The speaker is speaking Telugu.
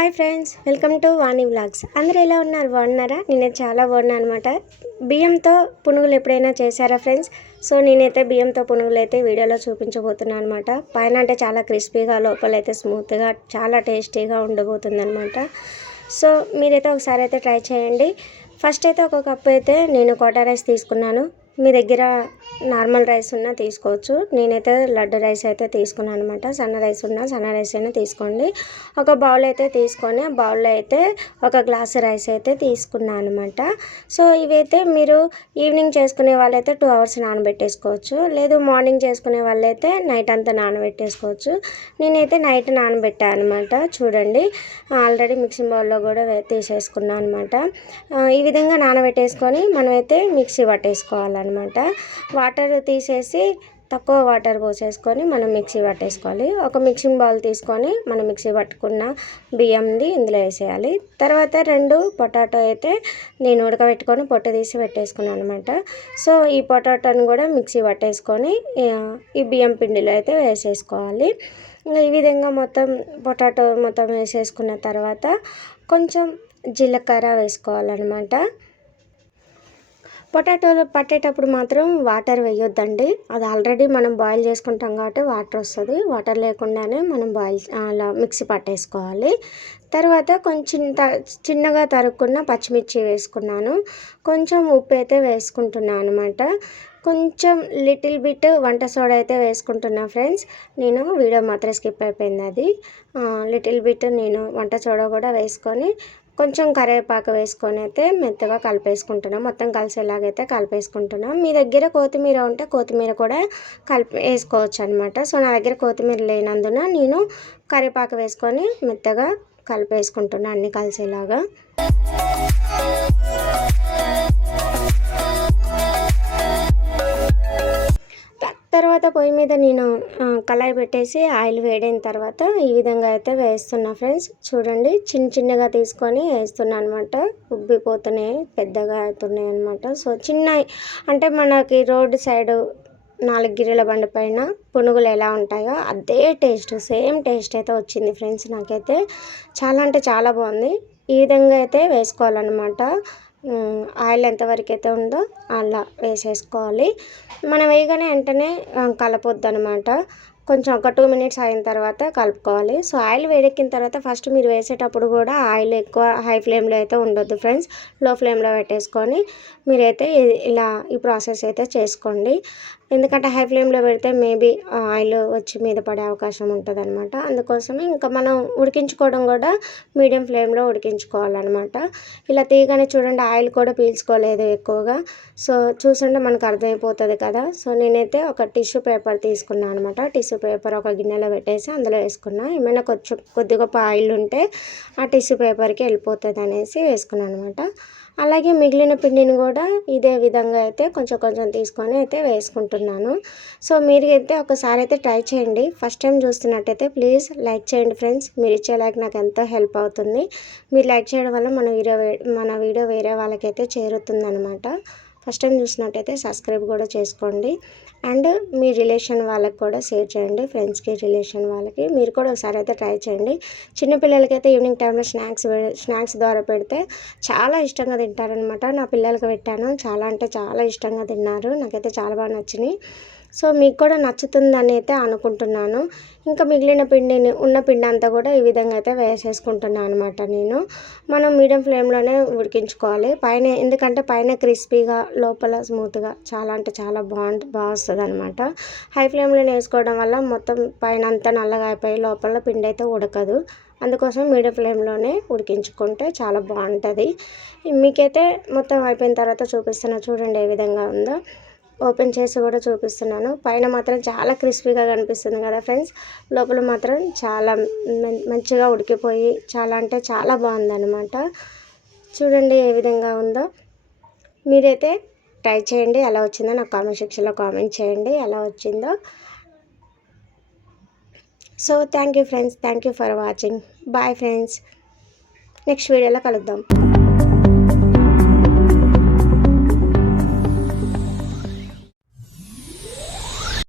Hi friends, welcome to Vani vlogs. అందరూ ఎలా ఉన్నారు? బాగున్నారా? నేనైతే చాలా బాగున్నాను అనమాట. బియ్యంతో పునుగులు ఎప్పుడైనా చేశారా ఫ్రెండ్స్? సో నేనైతే బియ్యంతో పునుగులు అయితే వీడియోలో చూపించబోతున్నాను అనమాట. పైన అంటే చాలా క్రిస్పీగా, లోపలైతే స్మూత్గా, చాలా టేస్టీగా ఉండబోతుంది అనమాట. సో మీరైతే ఒకసారి అయితే ట్రై చేయండి. ఫస్ట్ అయితే ఒక కప్పు అయితే నేను కోటా రైస్ తీసుకున్నాను. మీ దగ్గర నార్మల్ రైస్ ఉన్నా తీసుకోవచ్చు. నేనైతే లడ్డు రైస్ అయితే తీసుకున్నాను అనమాట. సన్న రైస్ ఉన్నా సన్న రైస్ అయినా తీసుకోండి. ఒక బౌల్ అయితే తీసుకొని ఆ బౌల్లో అయితే ఒక గ్లాస్ రైస్ అయితే తీసుకున్నాను అనమాట. సో ఇవైతే మీరు ఈవినింగ్ చేసుకునే వాళ్ళైతే 2 hours నానబెట్టేసుకోవచ్చు. లేదు మార్నింగ్ చేసుకునే వాళ్ళైతే నైట్ అంతా నానబెట్టేసుకోవచ్చు. నేనైతే నైట్ నానబెట్టాను అనమాట. చూడండి, ఆల్రెడీ మిక్సింగ్ బౌల్లో కూడా తీసేసుకున్నాను అనమాట. ఈ విధంగా నానబెట్టేసుకొని మనమైతే మిక్సీ పట్టేసుకోవాలన్నమాట. వాటర్ తీసేసి తక్కువ వాటర్ పోసేసుకొని మనం మిక్సీ పట్టేసుకోవాలి. ఒక మిక్సింగ్ బౌల్ తీసుకొని మనం మిక్సీ పట్టుకున్న బియ్యంది ఇందులో వేసేయాలి. తర్వాత 2 పొటాటో అయితే నేను ఉడకబెట్టుకొని పొట్టు తీసి పెట్టేసుకున్నాను అనమాట. సో ఈ పొటాటోని కూడా మిక్సీ పట్టేసుకొని ఈ బియ్యం పిండిలో అయితే వేసేసుకోవాలి. ఈ విధంగా మొత్తం పొటాటో మొత్తం వేసేసుకున్న తర్వాత కొంచెం జీలకర్ర వేసుకోవాలన్నమాట. పొటాటోలు పట్టేటప్పుడు మాత్రం వాటర్ వేయొద్దండి. అది ఆల్రెడీ మనం బాయిల్ చేసుకుంటాం కాబట్టి వాటర్ వస్తుంది. వాటర్ లేకుండానే మనం అలా మిక్సీ పట్టేసుకోవాలి. తర్వాత కొంచెం చిన్నగా తరుక్కున్న పచ్చిమిర్చి వేసుకున్నాను. కొంచెం ఉప్పు అయితే వేసుకుంటున్నాను అనమాట. కొంచెం లిటిల్ బిట్ వంట సోడా అయితే వేసుకుంటున్నా ఫ్రెండ్స్. నేను వీడియో మాత్రం స్కిప్ అయిపోయింది అది. లిటిల్ బిట్ నేను వంట సోడా కూడా వేసుకొని కొంచెం కరివేపాకు వేసుకొని అయితే మెత్తగా కలిపేసుకుంటున్నాం. మొత్తం కలిసేలాగైతే కలిపేసుకుంటున్నాం. మీ దగ్గర కొత్తిమీర ఉంటే కొత్తిమీర కూడా వేసుకోవచ్చు అనమాట. సో నా దగ్గర కొత్తిమీర లేనందున నేను కరివేపాకు వేసుకొని మెత్తగా కలిపేసుకుంటున్నాను అన్నీ కలిసేలాగా. తర్వాత పొయ్యి మీద నేను కళాయి పెట్టేసి ఆయిల్ వేడైన తర్వాత ఈ విధంగా అయితే వేస్తున్నా ఫ్రెండ్స్. చూడండి, చిన్నగా తీసుకొని వేస్తున్నా అనమాట. ఉబ్బిపోతున్నాయి, పెద్దగా అవుతున్నాయి అనమాట. సో చిన్నవి అంటే మనకి రోడ్డు సైడు 4 గిన్నెల బండి పైన పునుగులు ఎలా ఉంటాయో అదే టేస్ట్, సేమ్ టేస్ట్ అయితే వచ్చింది ఫ్రెండ్స్. నాకైతే చాలా అంటే చాలా బాగుంది. ఈ విధంగా అయితే వేసుకోవాలన్నమాట. ఆయిల్ ఎంతవరకు అయితే ఉందో అలా వేసేసుకోవాలి. మనం వేయగానే వెంటనే కలపొద్దు అనమాట. కొంచెం ఒక 2 minutes అయిన తర్వాత కలుపుకోవాలి. సో ఆయిల్ వేడెక్కిన తర్వాత ఫస్ట్ మీరు వేసేటప్పుడు కూడా ఆయిల్ ఎక్కువ హై ఫ్లేమ్లో అయితే ఉండొద్దు ఫ్రెండ్స్. లో ఫ్లేమ్లో పెట్టేసుకొని మీరైతే ఇలా ఈ ప్రాసెస్ అయితే చేసుకోండి. ఎందుకంటే హై ఫ్లేమ్లో పెడితే మేబీ ఆయిల్ వచ్చి మీద పడే అవకాశం ఉంటుంది అనమాట. అందుకోసమే ఇంకా మనం ఉడికించుకోవడం కూడా మీడియం ఫ్లేమ్లో ఉడికించుకోవాలన్నమాట. ఇలా తీయగానే చూడండి, ఆయిల్ కూడా పీల్చుకోలేదు ఎక్కువగా. సో చూస్తుంటే మనకు అర్థమైపోతుంది కదా. సో నేనైతే ఒక టిష్యూ పేపర్ తీసుకున్నాను అనమాట. టిష్యూ పేపర్ ఒక గిన్నెలో పెట్టేసి అందులో వేసుకున్నా. ఏమైనా కొద్దిగా ఆయిల్ ఉంటే ఆ టిష్యూ పేపర్కి వెళ్ళిపోతుంది అనేసి వేసుకున్నాను అనమాట. అలాగే మిగిలిన పిండిని కూడా ఇదే విధంగా అయితే కొంచెం తీసుకొని అయితే వేసుకుంటున్నాను. సో మీరు అయితే ఒకసారి అయితే ట్రై చేయండి. ఫస్ట్ టైం చూస్తున్నట్టయితే ప్లీజ్ లైక్ చేయండి ఫ్రెండ్స్. మీరు ఇచ్చే లైక్ నాకు ఎంతో హెల్ప్ అవుతుంది. మీరు లైక్ చేయడం వల్ల మన వీడియో వేరే వాళ్ళకైతే చేరుతుంది అనమాట. ఫస్ట్ టైం చూసినట్టయితే సబ్స్క్రైబ్ కూడా చేసుకోండి. అండ్ మీ రిలేషన్ వాళ్ళకి కూడా షేర్ చేయండి, ఫ్రెండ్స్కి, రిలేషన్ వాళ్ళకి. మీరు కూడా ఒకసారి అయితే ట్రై చేయండి. చిన్నపిల్లలకైతే ఈవినింగ్ టైంలో స్నాక్స్ ద్వారా పెడితే చాలా ఇష్టంగా తింటారనమాట. నా పిల్లలకి పెట్టాను, చాలా అంటే చాలా ఇష్టంగా తిన్నారు. నాకైతే చాలా బాగా నచ్చినాయి. సో మీకు కూడా నచ్చుతుందని అయితే అనుకుంటున్నాను. ఇంకా మిగిలిన పిండి అంతా కూడా ఈ విధంగా అయితే వేసేసుకుంటున్నాను అనమాట. మనం మీడియం ఫ్లేమ్లోనే ఉడికించుకోవాలి పైన, ఎందుకంటే పైన క్రిస్పీగా లోపల స్మూత్గా చాలా అంటే చాలా బాగా వస్తుంది అనమాట. హై ఫ్లేమ్లో వేసుకోవడం వల్ల మొత్తం పైన అంతా నల్లగా అయిపోయి లోపల పిండి అయితే ఉడకదు. అందుకోసం మీడియం ఫ్లేమ్లోనే ఉడికించుకుంటే చాలా బాగుంటుంది. మీకైతే మొత్తం అయిపోయిన తర్వాత చూపిస్తున్నా, చూడండి ఏ విధంగా ఉందో. ఓపెన్ చేసి కూడా చూపిస్తున్నాను. పైన మాత్రం చాలా క్రిస్పీగా కనిపిస్తుంది కదా ఫ్రెండ్స్. లోపల మాత్రం చాలా మంచిగా ఉడికిపోయి చాలా అంటే చాలా బాగుందన్నమాట. చూడండి ఏ విధంగా ఉందో. మీరైతే ట్రై చేయండి. ఎలా వచ్చిందో నాకు కామెంట్ సెక్షన్లో కామెంట్ చేయండి ఎలా వచ్చిందో. So thank you friends, thank you for watching. Bye friends, next వీడియోలో కలుద్దాం.